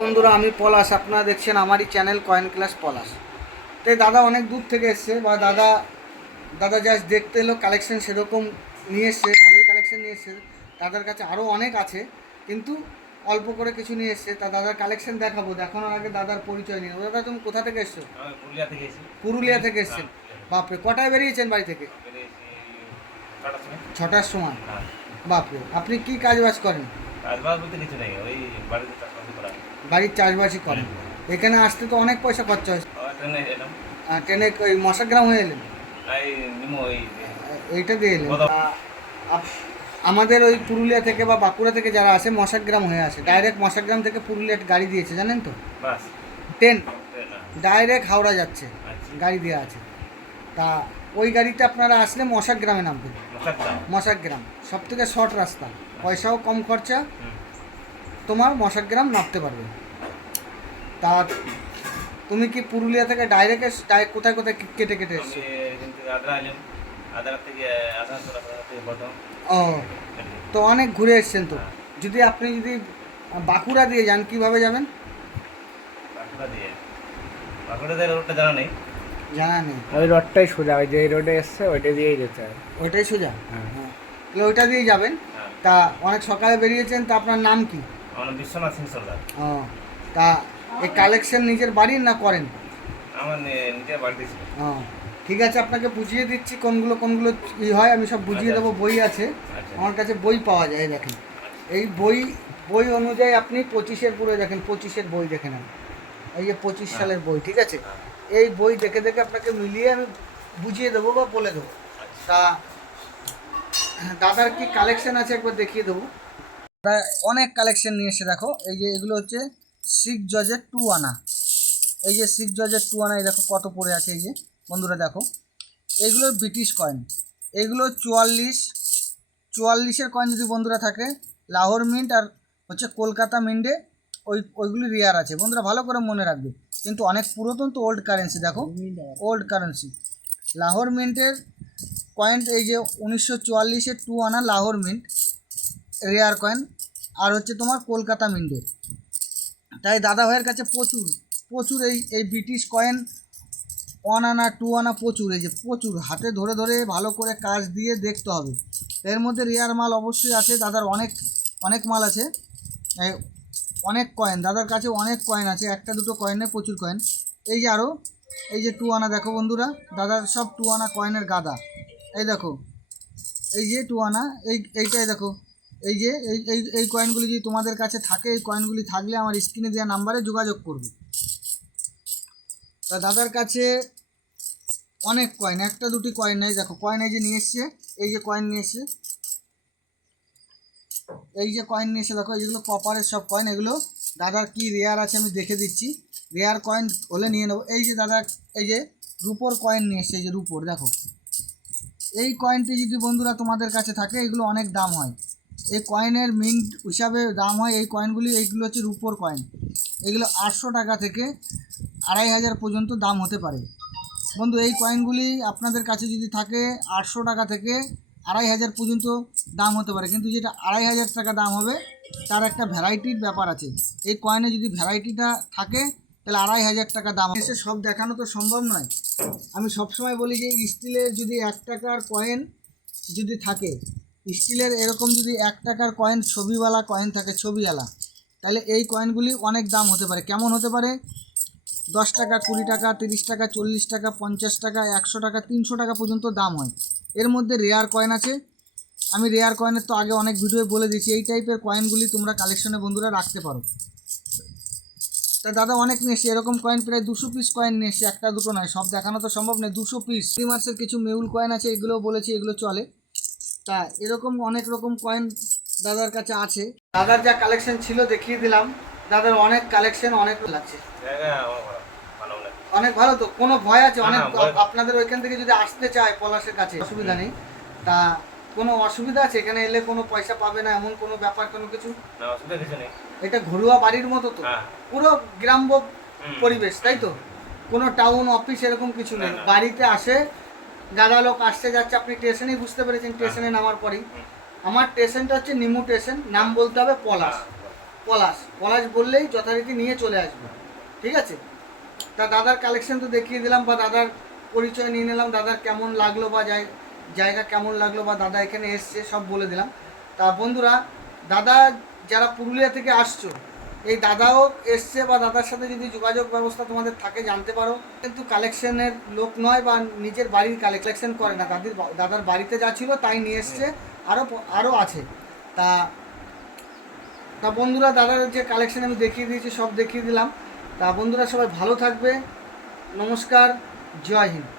বন্ধুরা আমি পলাশ। আপনারা দেখছেন আমারই চ্যানেল কয়েন ক্লাস পলাশ। তো দাদা অনেক দূর থেকে এসছে বা দাদা দাদা জাস্ট দেখতে এলো কালেকশন সেরকম নিয়ে এসছে ভালোই কালেকশন নিয়ে এসছে। দাদার কাছে আরও অনেক আছে কিন্তু অল্প করে কিছু নিয়ে এসছে। তা দাদার কালেকশন দেখাবো দেখানোর আগে দাদার পরিচয় নিয়ে। দাদা তুমি কোথা থেকে এসছো? পুরুলিয়া থেকে এসেছি। পুরুলিয়া থেকে এসছেন? বাপরে কটায় বেরিয়েছেন বাড়ি থেকে? ছটার সময়। হ্যাঁ বাপরে আপনি কি কাজ বাজ করেন বলতে কিছু নেই ওই বাড়িতে বাড়ির চাষবাসই করেন এখানে আসতে তো অনেক পয়সা খরচা হয় ট্রেনে ওই মশাগ্রাম হয়ে এলেন? এই নিমো ওই এইটা দিয়ে এলেন। আমাদের ওই পুরুলিয়া থেকে বা বাঁকুড়া থেকে যারা আসে মশাগ্রাম হয়ে আসে। ডাইরেক্ট মশাগ্রাম থেকে পুরুলিয়া গাড়ি দিয়েছে জানেন তো? ট্রেন হ্যাঁ। ডাইরেক্ট হাওড়া যাচ্ছে। আচ্ছা। গাড়ি দেওয়া আছে। তা ওই গাড়িতে আপনারা আসলে মশাগ্রামে নামবেন। মশাগ্রাম সব থেকে শর্ট রাস্তা। পয়সাও কম খরচা। হুম মশার গ্রাম নামতে পারবে। তা তুমি কি পুরুলিয়া থেকে ডাইরেক্ট ডাইরেক্ট কোথায় কোথায় কেটে কেটে এসছো? ও তো অনেক ঘুরে এসছেন তো। যদি আপনি যদি বাঁকুড়া দিয়ে যান কীভাবে যাবেন? বাঁকুড়া দিয়ে। বাঁকুড়া দিয়ে রোডটা জানা নেই? জানা নেই। ওই রোডটাই সোজা ওই যে রোডে এসছে ওইটা দিয়েই যেতে হবে ওইটাই সোজা? হ্যাঁ। হ্যাঁ। তাহলে ওইটা দিয়ে যাবেন। হ্যাঁ। তা অনেক সকালে বেরিয়েছেন তা আপনার নাম কি? আমার নাম বিশ্বনাথ সিং সর্দার। ও তা এই কালেকশন নিজের বাড়ির না করেন? আমার নিজের বাড়িতে ছিল। ও ঠিক আছে আপনাকে বুঝিয়ে দিচ্ছি কোনগুলো কোনগুলো ই হয় আমি সব বুঝিয়ে দেবো বই আছে। আচ্ছা। আমার কাছে বই পাওয়া যায় দেখেন। এই বই বই অনুযায়ী আপনি পঁচিশের পুরো দেখেন পঁচিশের বই দেখে নেন। এই যে পঁচিশ সালের বই ঠিক আছে? হ্যাঁ। এই বই দেখে দেখে আপনাকে মিলিয়ে আমি বুঝিয়ে দেবো বা বলে দেবো। তা দাদার কি কালেকশন আছে একবার দেখিয়ে দেবো? দাদা অনেক কালেকশন নিয়ে এসে দেখো। এই যে এগুলো হচ্ছে সিক্স জজের টু আনা এই যে সিক্স জজের টু আনা এই দেখো কত পড়ে আছে এই যে। বন্ধুরা দেখো, এগুলো ব্রিটিশ কয়েন এগুলো চুয়াল্লিশ, চুয়াল্লিশের কয়েন যদি বন্ধুরা থাকে লাহোর মিন্ট আর হচ্ছে কলকাতা মিন্টে ওই, ওইগুলি রেয়ার আছে। বন্ধুরা ভালো করে মনে রাখবে। কিন্তু অনেক পুরাতন তো ওল্ড কারেন্সি দেখো। ওল্ড কারেন্সি লাহোর মিন্টের কয়েন এই যে উনিশশো চুয়াল্লিশের two anna Lahore mint rare coin আর হচ্ছে তোমার কলকাতা মিন্টের তাই দাদা ভাইয়ের কাছে প্রচুর প্রচুর এই এই British coin one anna two anna প্রচুর, এই যে প্রচুর। হাতে ধরে ধরে ভালো করে কাজ দিয়ে দেখতে হবে। এর মধ্যে রেয়ার মাল অবশ্যই আছে, দাদার অনেক অনেক মাল আছে। অনেক কয়েন দাদার কাছে অনেক কয়েন আছে, একটা দুটো কয়েনে প্রচুর কয়েন এই যে আরও এই যে টু আনা, দেখো বন্ধুরা, দাদার সব টু আনা কয়েনের গাদা। এই দেখো, এই যে টু আনা, এই, এইটাই দেখো। এই যে, এই এই এই কয়েনগুলি যদি তোমাদের কাছে থাকে, এই কয়েনগুলি থাকলে আমার স্ক্রিনে দেওয়া নাম্বারে যোগাযোগ করবে। তা দাদার কাছে অনেক কয়েন একটা দুটি কয়েন নেই দেখো কয়েন এই যে নিয়ে এসছে, এই যে কয়েন নিয়ে এসছে। এই যে কয়েন নিয়ে এসে দেখো এইগুলো কপারের সব কয়েন এগুলো দাদার কি রেয়ার আছে আমি দেখে দিচ্ছি। রেয়ার কয়েন হলে নিয়ে নেব। এই যে দাদা এই যে রুপোর কয়েন নিয়ে এসছে, এই যে রুপোর, দেখো। এই কয়েনটি যদি বন্ধুরা তোমাদের কাছে থাকে, এগুলো অনেক দাম হয়। এই কয়েনের মিন্ট হিসাবে দাম হয়, এই কয়েনগুলি এইগুলো হচ্ছে রুপোর কয়েন এগুলো আটশো টাকা থেকে আড়াই হাজার পর্যন্ত দাম হতে পারে। বন্ধু, এই কয়েনগুলি আপনাদের কাছে যদি থাকে, আটশো টাকা থেকে আড়াই হাজার পর্যন্ত দাম হতে পারে। কিন্তু যেটা আড়াই হাজার টাকা দাম হবে, তার একটা ভ্যারাইটির ব্যাপার আছে। এই কয়েনে যদি ভ্যারাইটিটা থাকে, তাহলে আড়াই হাজার টাকা দাম এসে সব দেখানো তো সম্ভব নয়। আমি সবসময় বলি যে স্টিলের যদি এক টাকার কয়েন যদি থাকে স্টিলের এরকম যদি এক টাকার কয়েন ছবিওয়ালা কয়েন থাকে, ছবিওয়ালা, তাহলে এই কয়েনগুলি অনেক দাম হতে পারে। কেমন হতে পারে? দশ টাকা, কুড়ি টাকা, তিরিশ টাকা, চল্লিশ টাকা, পঞ্চাশ টাকা, একশো টাকা, তিনশো টাকা পর্যন্ত দাম হয়। এর মধ্যে রেয়ার কয়েন আছে। আমি রেয়ার কয়েনের তো আগে অনেক ভিডিও বলে দিয়েছি, এই টাইপের কয়েনগুলি তোমরা কালেকশনে বন্ধুরা রাখতে পারো। তা দাদা অনেক নিয়ে এসছে এরকম কয়েন প্রায় দুশো পিস কয়েন নিয়ে এসছে একটা দুটো নয়, সব দেখানো তো সম্ভব নয়, দুশো পিস মার্সের কিছু মেউল কয়েন আছে, এগুলোও বলেছি, এগুলো চলে। তা এরকম অনেক রকম কয়েন দাদার কাছে আছে। দাদার যা কালেকশন ছিল দেখিয়ে দিলাম। দাদার অনেক কালেকশন অনেক লাগছে। জায়গা আমার ভালো ভালো লাগে অনেক ভালো তো? কোনো ভয় আছে? অনেক আপনাদের ওইখান থেকে যদি আসতে চায় পলাশের কাছে অসুবিধা নেই। তা কোনো অসুবিধা আছে? এখানে এলে কোনো পয়সা পাবে না এমন কোনো ব্যাপার কোনো কিছু? না অসুবিধা কিছু নেই। এটা ঘরোয়া বাড়ির মতো তো? হ্যাঁ। পুরো গ্রাম্য পরিবেশ তাই তো? কোনো টাউন অফিস এরকম কিছু নেই। বাড়িতে আসে দাদা লোক আসতে যাচ্ছে, আপনি স্টেশনেই বুঝতে পেরেছেন, স্টেশনে নামার পরেই। আমার স্টেশনটা হচ্ছে নিমু স্টেশন, নাম বলতে হবে পলাশ। পলাশ পলাশ বললেই যথারীতি নিয়ে চলে আসবে। ঠিক আছে? তা দাদার কালেকশন তো দেখিয়ে দিলাম বা দাদার পরিচয় নিয়ে নিলাম, দাদার কেমন লাগল বা জায়- জায়গা কেমন লাগল বা দাদা এখানে এসছে সব বলে দিলাম। তা বন্ধুরা, দাদা যারা পুরুলিয়া থেকে আসছো এই দাদাও এসছে বা দাদার সাথে যদি যোগাযোগ ব্যবস্থা তোমাদের থাকে, জানতে পারো। কিন্তু কালেকশনের লোক নয় বা নিজের বাড়ির কালেকশন করে না। দাদির দাদার বাড়িতে যা ছিল তাই নিয়ে এসছে। আরও আরও আছে। তা তা বন্ধুরা, দাদার যে কালেকশন আমি দেখিয়ে দিয়েছি, সব দেখিয়ে দিলাম। তা বন্ধুরা সবাই ভালো থাকবে। নমস্কার। জয় হিন্দ।